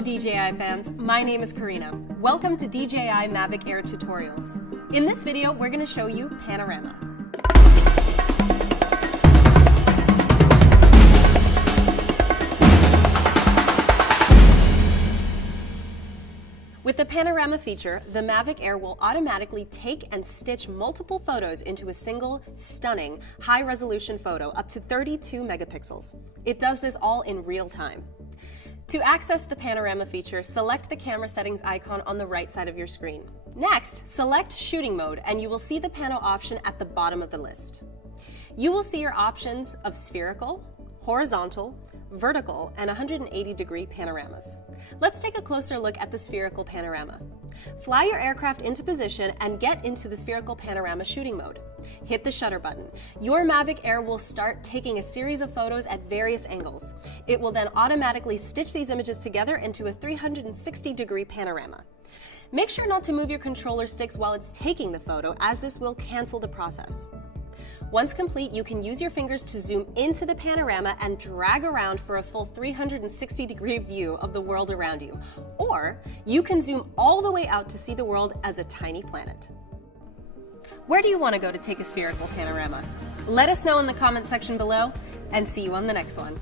Hello DJI fans, my name is Karina. Welcome to DJI Mavic Air Tutorials. In this video, we're going to show you panorama. With the panorama feature, the Mavic Air will automatically take and stitch multiple photos into a single, stunning, high-resolution photo up to 32 megapixels. It does this all in real time. To access the panorama feature, select the camera settings icon on the right side of your screen. Next, select shooting mode and you will see the pano option at the bottom of the list. You will see your options of spherical, horizontal, vertical, and 180-degree panoramas. Let's take a closer look at the spherical panorama. Fly your aircraft into position and get into the spherical panorama shooting mode. Hit the shutter button. Your Mavic Air will start taking a series of photos at various angles. It will then automatically stitch these images together into a 360-degree panorama. Make sure not to move your controller sticks while it's taking the photo, as this will cancel the process. Once complete, you can use your fingers to zoom into the panorama and drag around for a full 360-degree view of the world around you. Or you can zoom all the way out to see the world as a tiny planet. Where do you want to go to take a spherical panorama? Let us know in the comment section below, and see you on the next one.